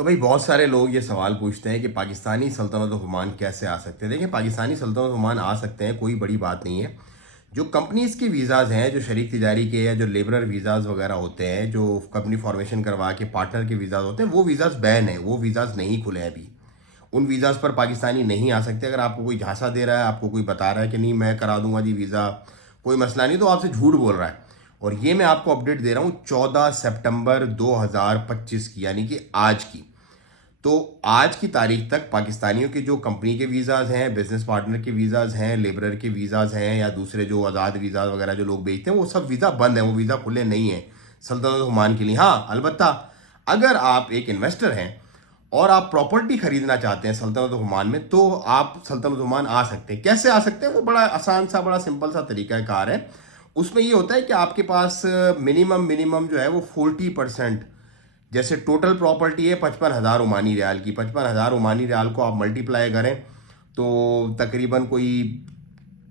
तो भाई बहुत सारे लोग ये सवाल पूछते हैं कि पाकिस्तानी सल्तनत ओमान कैसे आ सकते हैं। देखिए, पाकिस्तानी सल्तनत ओमान आ सकते हैं, कोई बड़ी बात नहीं है। जो कंपनीज के वीज़ाज़ हैं, जो शरीक तिजारी के या जो लेबरर वीज़ाज़ वगैरह होते हैं, जो कंपनी फॉर्मेशन करवा के पार्टनर के वीज़ाज़ होते हैं, वो वीज़ाज़ बैन है, वो वीज़ाज़ नहीं खुले हैं अभी। उन वीज़ाज़ पर पाकिस्तानी नहीं आ सकते। अगर आपको कोई झांसा दे रहा है, आपको कोई बता रहा है कि नहीं मैं करा दूंगा जी वीज़ा, कोई मसला नहीं, तो आपसे झूठ बोल रहा है। और ये मैं आपको अपडेट दे रहा हूँ 14 सितंबर 2025 की, यानी कि आज की। तो आज की तारीख तक पाकिस्तानियों के जो कंपनी के वीज़ाज़ हैं, बिजनेस पार्टनर के वीज़ाज़ हैं, लेबरर के वीज़ाज़ हैं, या दूसरे जो आज़ाद वीज़ा वगैरह जो लोग बेचते हैं, वो सब वीज़ा बंद है, वो वीज़ा खुले नहीं है सल्तनत ओमान के लिए। हाँ, अलबत्ता अगर आप एक इन्वेस्टर हैं और आप प्रॉपर्टी खरीदना चाहते हैं सल्तनत ओमान में, तो आप सल्तनत ओमान आ सकते हैं। कैसे आ सकते हैं? वो बड़ा आसान सा, बड़ा सिंपल सा तरीका कार है। उसमें ये होता है कि आपके पास मिनिमम जो है वो 40%, जैसे टोटल प्रॉपर्टी है 55,000 ओमानी रियाल की, 55,000 ओमानी रियाल को आप मल्टीप्लाई करें तो तकरीबन कोई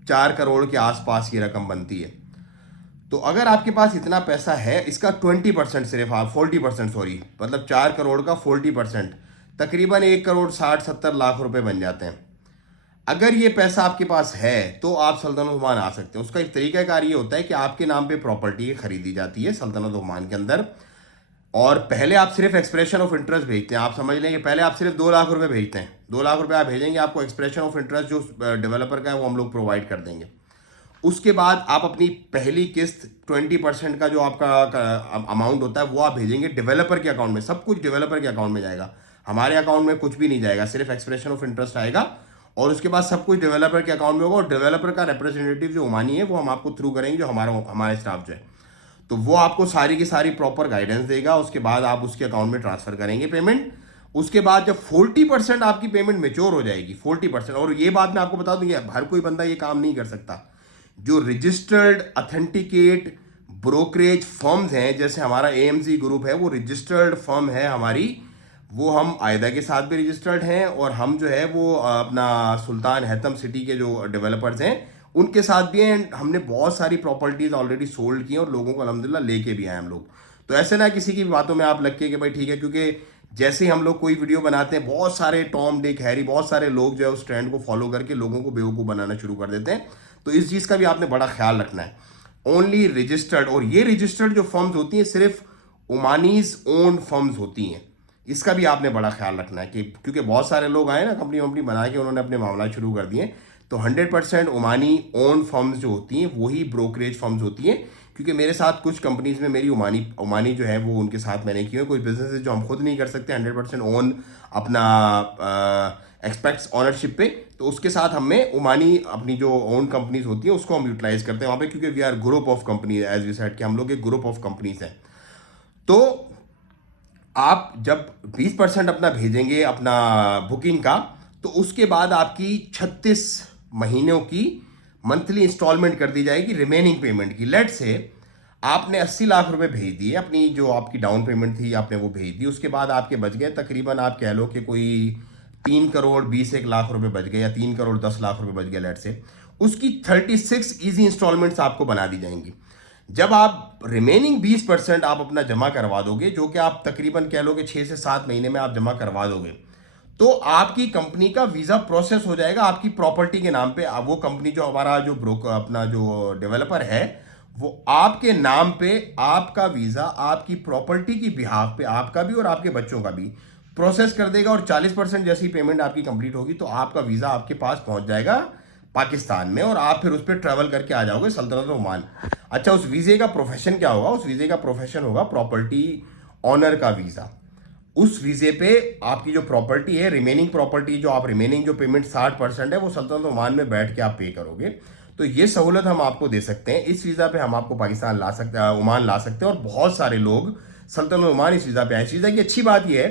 4 करोड़ के आसपास की रकम बनती है। तो अगर आपके पास इतना पैसा है, इसका 20% सिर्फ, आप 40%, सॉरी, मतलब 4 करोड़ का 40%, तकरीबन 1 करोड़ 60-70 लाख रुपए बन जाते हैं। अगर ये पैसा आपके पास है तो आप सल्तनत ओमान आ सकते हैं। उसका एक तरीकाकार ये होता है कि आपके नाम पे प्रॉपर्टी खरीदी जाती है सल्तनत ओमान के अंदर, और पहले आप सिर्फ एक्सप्रेशन ऑफ इंटरेस्ट भेजते हैं। आप समझ लें कि पहले आप सिर्फ 2 लाख रुपए भेजते हैं। 2 लाख रुपए आप भेजेंगे, आपको एक्सप्रेशन ऑफ इंटरेस्ट जो डेवलपर का है वो हम लोग प्रोवाइड कर देंगे। उसके बाद आप अपनी पहली किस्त 20% का जो आपका अमाउंट होता है वो आप भेजेंगे डेवलपर के अकाउंट में। सब कुछ डेवलपर के अकाउंट में जाएगा, हमारे अकाउंट में कुछ भी नहीं जाएगा, सिर्फ एक्सप्रेशन ऑफ इंटरेस्ट आएगा। और उसके बाद सब कुछ डेवलपर के अकाउंट में होगा, और डेवलपर का रिप्रेजेंटेटिव जो ओमानी है वो हम आपको थ्रू करेंगे, जो हमारा स्टाफ जो है, तो वो आपको सारी की सारी प्रॉपर गाइडेंस देगा। उसके बाद आप उसके अकाउंट में ट्रांसफर करेंगे पेमेंट। उसके बाद जब 40% आपकी पेमेंट मेच्योर हो जाएगी, 40%, और ये बात मैं आपको बता दूं, हर कोई बंदा ये काम नहीं कर सकता। जो रजिस्टर्ड अथेंटिकेट ब्रोकरेज फर्म्स हैं, जैसे हमारा एएमसी ग्रुप है, वो रजिस्टर्ड फर्म है हमारी, वो हम आयदा के साथ भी रजिस्टर्ड हैं, और हम जो है वो अपना सुल्तान हैतम सिटी के जो डेवलपर्स हैं उनके साथ भी हैं। हमने बहुत सारी प्रॉपर्टीज ऑलरेडी सोल्ड की हैं और लोगों को अल्हम्दुलिल्लाह लेके भी आए हम लोग। तो ऐसे ना किसी की बातों में आप लग के कि भाई ठीक है, क्योंकि जैसे ही हम लोग कोई वीडियो बनाते हैं, बहुत सारे टॉम डिक हैरी, बहुत सारे लोग जो है उस ट्रेंड को फॉलो करके लोगों को बेवकूफ़ बनाना शुरू कर देते हैं। तो इस चीज़ का भी आपने बड़ा ख्याल रखना है। ओनली रजिस्टर्ड, और ये रजिस्टर्ड जो फर्म्स होती हैं सिर्फ ओमानीज ओन फर्म्स होती हैं। इसका भी आपने बड़ा ख्याल रखना है कि क्योंकि बहुत सारे लोग आए ना कंपनी वंपनी बना के, उन्होंने अपने मामला शुरू कर दिए। तो 100% ओमानी ओन फर्म्स जो होती हैं वही ब्रोकरेज फर्म्स होती हैं। क्योंकि मेरे साथ कुछ कंपनीज में मेरी ओमानी जो है वो उनके साथ मैंने की है। कुछ बिजनेस जो हम खुद नहीं कर सकते 100% ओन अपना एक्सपेक्ट्स ऑनरशिप पे, तो उसके साथ हमें ओमानी अपनी जो ओन कंपनीज होती हैं उसको हम यूटिलाइज करते हैं वहाँ पे, क्योंकि we are group of company, as we said कि हम लोग एक ग्रुप ऑफ कंपनीज हैं। तो आप जब 20% अपना भेजेंगे अपना बुकिंग का, तो उसके बाद आपकी 36 महीनों की मंथली इंस्टॉलमेंट कर दी जाएगी रिमेनिंग पेमेंट की। लेट से आपने 80 लाख रुपए भेज दिए, अपनी जो आपकी डाउन पेमेंट थी आपने वो भेज दी, उसके बाद आपके बच गए तकरीबन, आप कह लो कि कोई 3 करोड़ 21 लाख रुपए बच गए, या 3 करोड़ 10 लाख रुपए बच गए लेट से। उसकी 36 ईजी इंस्टॉलमेंट्स आपको बना दी जाएंगी। जब आप रिमेनिंग 20% आप अपना जमा करवा दोगे, जो कि आप तकरीबन कह लो कि 6 से 7 महीने में आप जमा करवा दोगे, तो आपकी कंपनी का वीजा प्रोसेस हो जाएगा आपकी प्रॉपर्टी के नाम पे। वो कंपनी जो हमारा जो ब्रोकर अपना जो डेवलपर है, वो आपके नाम पे आपका वीजा आपकी प्रॉपर्टी की बिहाफ पे, आपका भी और आपके बच्चों का भी प्रोसेस कर देगा। और 40% जैसी पेमेंट आपकी कंप्लीट होगी तो आपका वीजा आपके पास पहुंच जाएगा पाकिस्तान में, और आप फिर उस पर ट्रैवल करके आ जाओगे सल्तनत ओमान। अच्छा, उस वीजे का प्रोफेशन क्या होगा? उस वीजे का प्रोफेशन होगा प्रॉपर्टी ऑनर का वीजा। उस वीजे पे आपकी जो प्रॉपर्टी है, रिमेनिंग प्रॉपर्टी जो आप रिमेनिंग जो पेमेंट 60% है, वो सल्तनत ओमान में बैठ के आप पे करोगे। तो ये सहूलत हम आपको दे सकते हैं। इस वीजा पे हम आपको पाकिस्तान ला सकते हैं, ओमान ला सकते हैं, और बहुत सारे लोग सल्तनत ओमान इस वीजा पे आए। इस वीजा की अच्छी बात यह है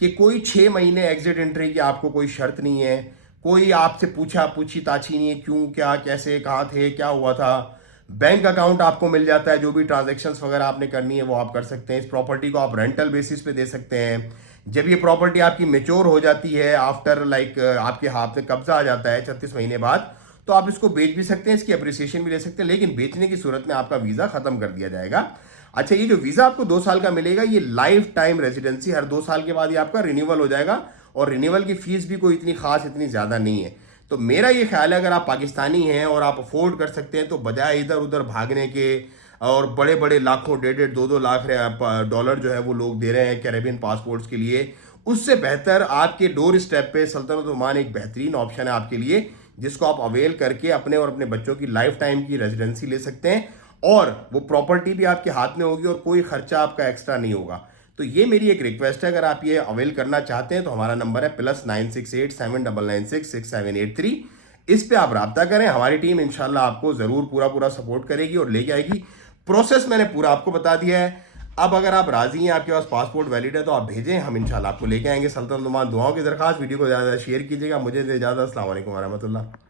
कि कोई 6 महीने एग्जिट एंट्री की आपको कोई शर्त नहीं है, कोई आपसे पूछी ताछी नहीं है, क्यों, क्या, कैसे, कहाँ थे, क्या हुआ था। बैंक अकाउंट आपको मिल जाता है, जो भी ट्रांजैक्शंस वगैरह आपने करनी है वो आप कर सकते हैं। इस प्रॉपर्टी को आप रेंटल बेसिस पे दे सकते हैं। जब ये प्रॉपर्टी आपकी मेच्योर हो जाती है, आफ्टर लाइक आपके हाथ में कब्जा आ जाता है 36 महीने बाद, तो आप इसको बेच भी सकते हैं, इसकी अप्रिसिएशन भी ले सकते हैं। लेकिन बेचने की सूरत में आपका वीज़ा ख़त्म कर दिया जाएगा। अच्छा, ये जो वीज़ा आपको 2 साल का मिलेगा, ये लाइफ टाइम रेजिडेंसी, हर 2 साल के बाद ये आपका रिन्यूअल हो जाएगा, और रिन्यूअल की फीस भी कोई इतनी खास इतनी ज़्यादा नहीं है। तो मेरा ये ख्याल है, अगर आप पाकिस्तानी हैं और आप अफोर्ड कर सकते हैं, तो बजाय इधर उधर भागने के और बड़े बड़े लाखों, 1.5 2 लाख डॉलर जो है वो लोग दे रहे हैं कैरेबियन पासपोर्ट्स के लिए, उससे बेहतर आपके डोर स्टेप पे सल्तनत ओमान एक बेहतरीन ऑप्शन है आपके लिए, जिसको आप अवेल करके अपने और अपने बच्चों की लाइफ टाइम की रेजिडेंसी ले सकते हैं, और वो प्रॉपर्टी भी आपके हाथ में होगी और कोई खर्चा आपका एक्स्ट्रा नहीं होगा। तो ये मेरी एक रिक्वेस्ट है, अगर आप ये अवेल करना चाहते हैं तो हमारा नंबर है +968 799 6783। इस पे आप रब्ता करें, हमारी टीम इंशाल्लाह आपको ज़रूर पूरा सपोर्ट करेगी और लेके आएगी। प्रोसेस मैंने पूरा आपको बता दिया है। अब अगर आप राजी हैं, आपके पास पासपोर्ट वैलिड है, तो आप भेजें, हम इंशाल्लाह आपको लेके आएंगे सल्तनत ओमान। दुआओं की दरखास्त, वीडियो को ज़्यादा शेयर कीजिएगा। मुझे इजाज़त, अस्सलाम वालेकुम व रहमतुल्लाह।